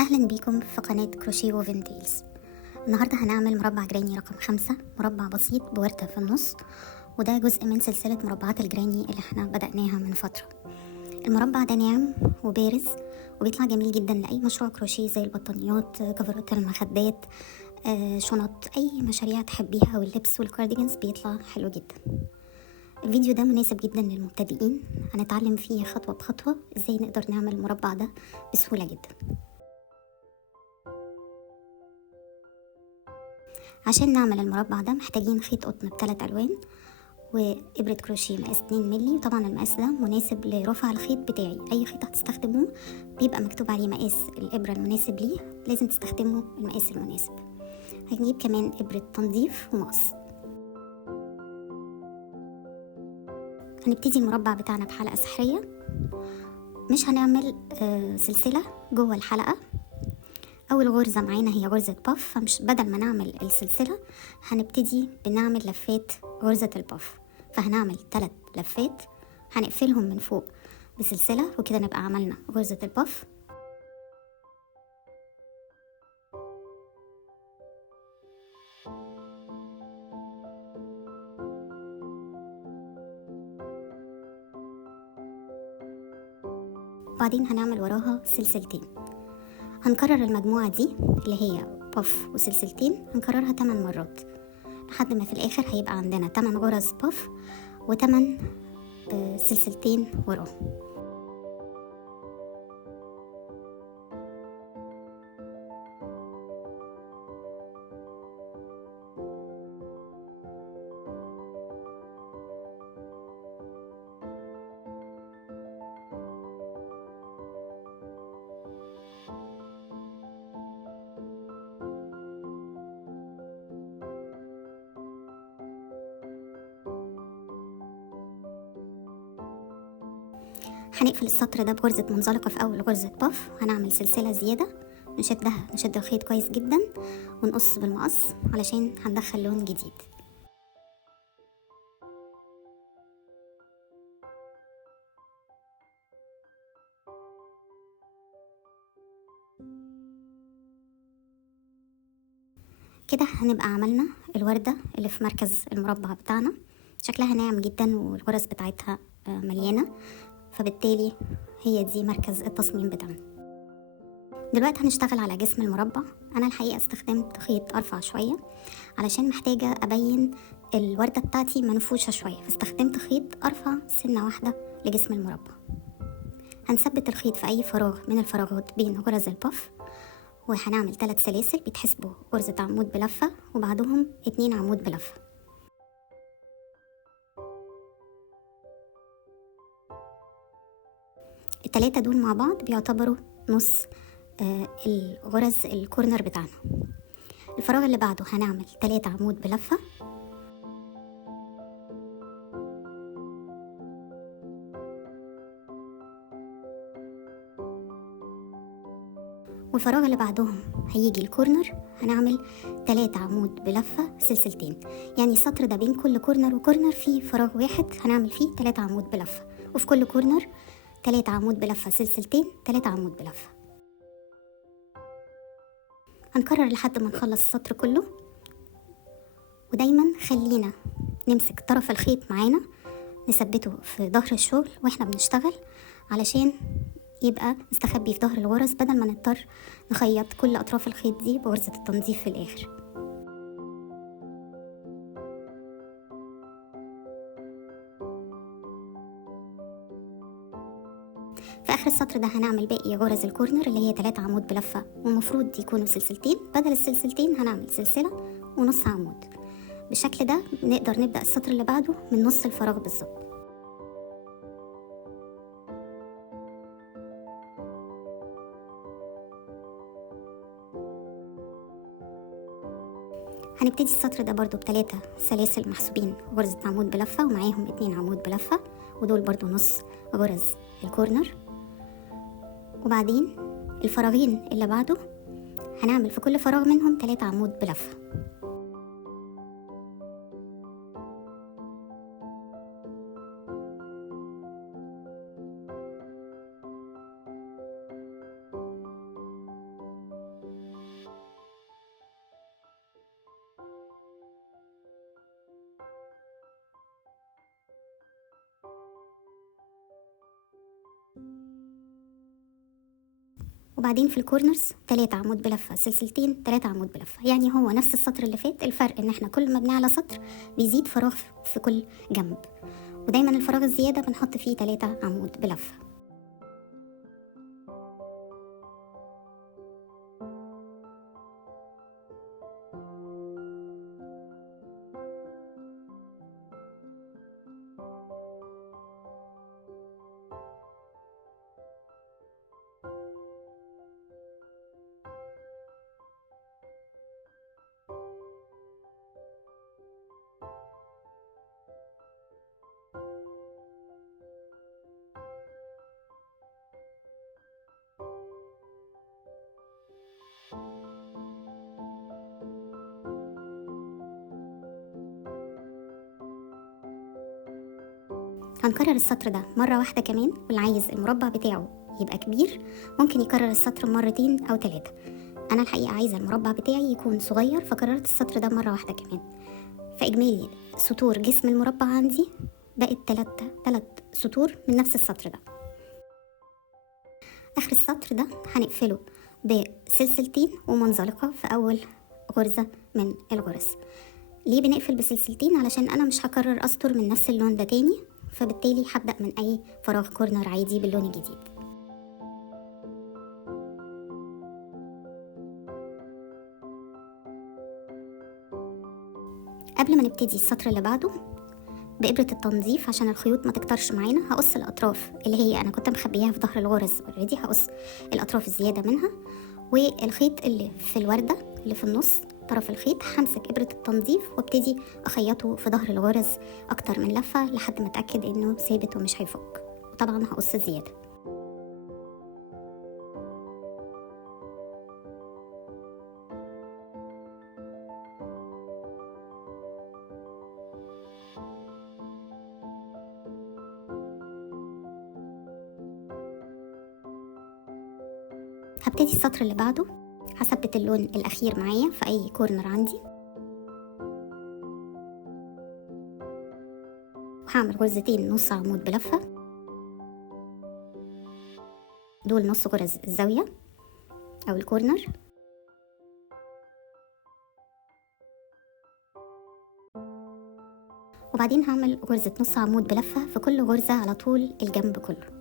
أهلا بيكم في قناة كروشيه ووفن تيلز. النهاردة هنعمل مربع جراني رقم 5، مربع بسيط بوردة في النص، وده جزء من سلسلة مربعات الجراني اللي احنا بدأناها من فترة. المربع ده ناعم وبارز وبيطلع جميل جدا لأي مشروع كروشيه زي البطانيات، كفرات المخدات، شنط، أي مشاريع تحبيها، واللبس والكارديجنز بيطلع حلو جدا. الفيديو ده مناسب جدا للمبتدئين، هنتعلم فيه خطوة بخطوة ازاي نقدر نعمل المربع ده بسهولة جدا. عشان نعمل المربع ده محتاجين خيط قطن ب3 ألوان وإبرة كروشيه مقاس 2 مللي، وطبعا المقاس ده مناسب لرفع الخيط بتاعي. أي خيط هتستخدموه بيبقى مكتوب عليه مقاس الإبرة المناسب ليه، لازم تستخدموا المقاس المناسب. هنجيب كمان إبرة تنظيف ومقص. هنبتدي المربع بتاعنا بحلقة سحرية، مش هنعمل سلسلة جوه الحلقة. أول غرزة معانا هي غرزة باف، فمش بدل ما نعمل السلسلة هنبتدي بنعمل لفات غرزة الباف، فهنعمل 3 لفات هنقفلهم من فوق بسلسلة، وكده نبقى عملنا غرزة الباف. بعدين هنعمل وراها سلسلتين. هنكرر المجموعة دي اللي هي باف وسلسلتين، هنكررها 8 مرات لحد ما في الآخر هيبقى عندنا 8 غرز باف و8 سلسلتين وراهم. هنقفل السطر ده بغرزة منزلقة في أول غرزة باف، هنعمل سلسلة زيادة نشد الخيط كويس جدا ونقص بالمقص علشان هندخل لون جديد. كده هنبقى عملنا الوردة اللي في مركز المربع بتاعنا. شكلها ناعم جدا والغرز بتاعتها مليانة، فبالتالي هي دي مركز التصميم بتاعنا. دلوقتي هنشتغل على جسم المربع. انا الحقيقة استخدمت خيط ارفع شوية علشان محتاجة ابين الوردة بتاعتي منفوشة شوية، فاستخدمت خيط ارفع سنة واحدة لجسم المربع. هنثبت الخيط في اي فراغ من الفراغات بين غرز الباف، وهنعمل 3 سلاسل بيتحسبوا غرزة عمود بلفة وبعدهم 2 عمود بلفة. ال3 دول مع بعض بيعتبروا نص الغرز الكورنر بتاعنا. الفراغ اللي بعده هنعمل 3 عمود بلفة، والفراغ اللي بعدهم هيجي الكورنر هنعمل 3 عمود بلفة سلسلتين. يعني السطر ده بين كل كورنر وكورنر فيه فراغ واحد هنعمل فيه 3 عمود بلفة، وفي كل كورنر 3 عمود بلفة سلسلتين، 3 عمود بلفة. هنكرر لحد ما نخلص السطر كله، ودايما خلينا نمسك طرف الخيط معانا نثبته في ظهر الشغل واحنا بنشتغل علشان يبقى مستخبي في ظهر الغرز، بدل ما نضطر نخيط كل اطراف الخيط دي بغرزة التنظيف في الاخر. في اخر السطر ده هنعمل باقي غرز الكورنر اللي هي 3 عمود بلفة، ومفروض يكونوا سلسلتين، بدل السلسلتين هنعمل سلسلة ونص عمود. بالشكل ده نقدر نبدأ السطر اللي بعده من نص الفراغ بالظبط. هنبتدي السطر ده برضو ب3 سلاسل محسوبين غرزة عمود بلفة ومعاهم 2 عمود بلفة، ودول برضو نص غرز الكورنر. وبعدين الفراغين اللي بعده هنعمل في كل فراغ منهم 3 عمود بلفة. وبعدين في الكورنرز 3 عمود بلفة سلسلتين، 3 عمود بلفة، يعني هو نفس السطر اللي فات. الفرق ان احنا كل ما بنعلى سطر بيزيد فراغ في كل جنب، ودايما الفراغ الزيادة بنحط فيه 3 عمود بلفة. هنكرر السطر ده مرة واحدة كمان، واللي عايز المربع بتاعه يبقى كبير ممكن يكرر السطر مرتين أو 3. أنا الحقيقة عايزة المربع بتاعي يكون صغير، فكررت السطر ده مرة واحدة كمان. فإجمالي سطور جسم المربع عندي بقت 3 سطور من نفس السطر ده. آخر السطر ده هنقفله بسلسلتين ومنزلقة في أول غرزة من الغرز. ليه بنقفل بسلسلتين؟ علشان أنا مش هكرر أسطر من نفس اللون ده تاني، فبالتالي هبدأ من أي فراغ كورنر عادي باللون الجديد. قبل ما نبتدي السطر اللي بعده، بإبرة التنظيف عشان الخيوط ما تكترش معانا هقص الأطراف اللي هي أنا كنت مخبيها في ظهر الغرز اوريدي، هقص الأطراف الزيادة منها، والخيط اللي في الوردة اللي في النص طرف الخيط همسك إبرة التنظيف وابتدي أخيطه في ظهر الغرز أكتر من لفة لحد ما أتأكد إنه ثابت ومش هيفك، وطبعا هقص زيادة. هبتدي السطر اللي بعده، هثبت اللون الأخير معايا في أي كورنر عندي، وهعمل غرزتين نص عمود بلفة، دول نص غرز الزاوية أو الكورنر، وبعدين هعمل غرزة نص عمود بلفة في كل غرزة على طول الجنب كله.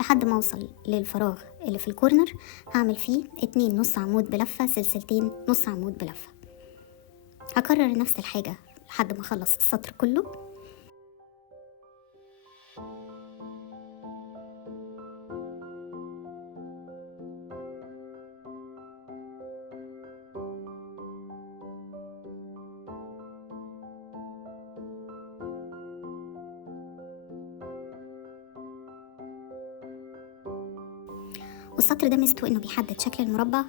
لحد ما اوصل للفراغ اللي في الكورنر هعمل فيه 2 نص عمود بلفة سلسلتين نص عمود بلفة. هكرر نفس الحاجة لحد ما اخلص السطر كله. والسطر ده ميزته انه بيحدد شكل المربع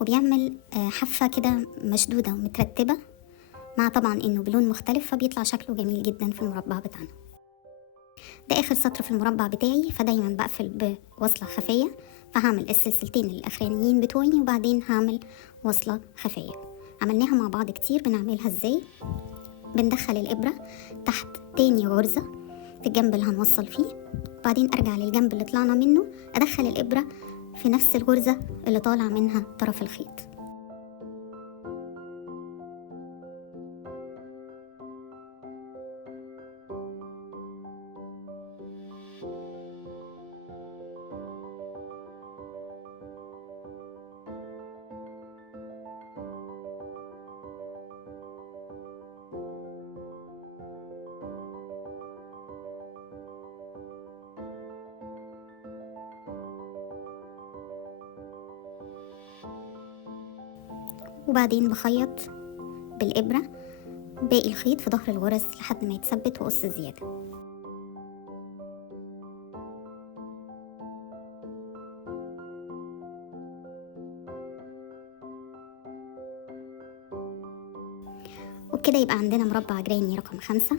وبيعمل حافة كده مشدودة ومترتبة، مع طبعا انه بلون مختلف فبيطلع شكله جميل جدا في المربع بتاعنا. ده اخر سطر في المربع بتاعي، فدايما بقفل بوصلة خفية، فهعمل السلسلتين الاخرانيين بتوعي وبعدين هعمل وصلة خفية. عملناها مع بعض كتير. بنعملها ازاي؟ بندخل الابرة تحت تاني غرزة في الجنب اللي هنوصل فيه، بعدين ارجع للجنب اللي طلعنا منه ادخل الابرة في نفس الغرزة اللي طالع منها طرف الخيط. وبعدين بخيط بالإبرة باقي الخيط في ظهر الغرز لحد ما يتثبت وقص زيادة. وبكده يبقى عندنا مربع جراني رقم 5،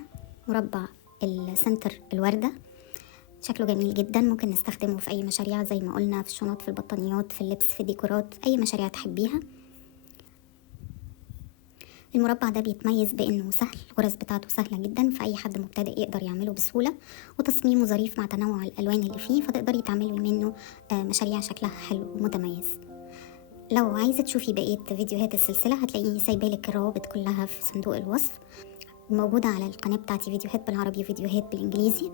مربع السنتر الوردة. شكله جميل جدا، ممكن نستخدمه في أي مشاريع زي ما قلنا، في الشنط، في البطانيات، في اللبس، في الديكورات، أي مشاريع تحبيها. المربع ده بيتميز بأنه سهل، الغرز بتاعته سهلة جدا، فأي حد مبتدئ يقدر يعمله بسهولة، وتصميمه ظريف مع تنوع الألوان اللي فيه، فتقدري تعملي منه مشاريع شكلها حلو ومتميز. لو عايزة تشوفي بقية فيديوهات السلسلة هتلاقيني سايبالك الروابط كلها في صندوق الوصف، وموجودة على القناة بتاعتي فيديوهات بالعربي وفيديوهات بالإنجليزي.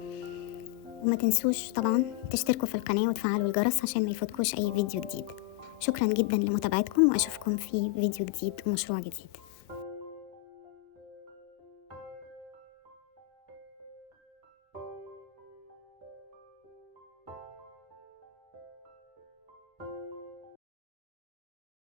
وما تنسوش طبعا تشتركوا في القناة وتفعلوا الجرس عشان ما يفوتكوش أي فيديو جديد. شكرا جدا لمتابعتكم، وأشوفكم في فيديو جديد ومشروع جديد.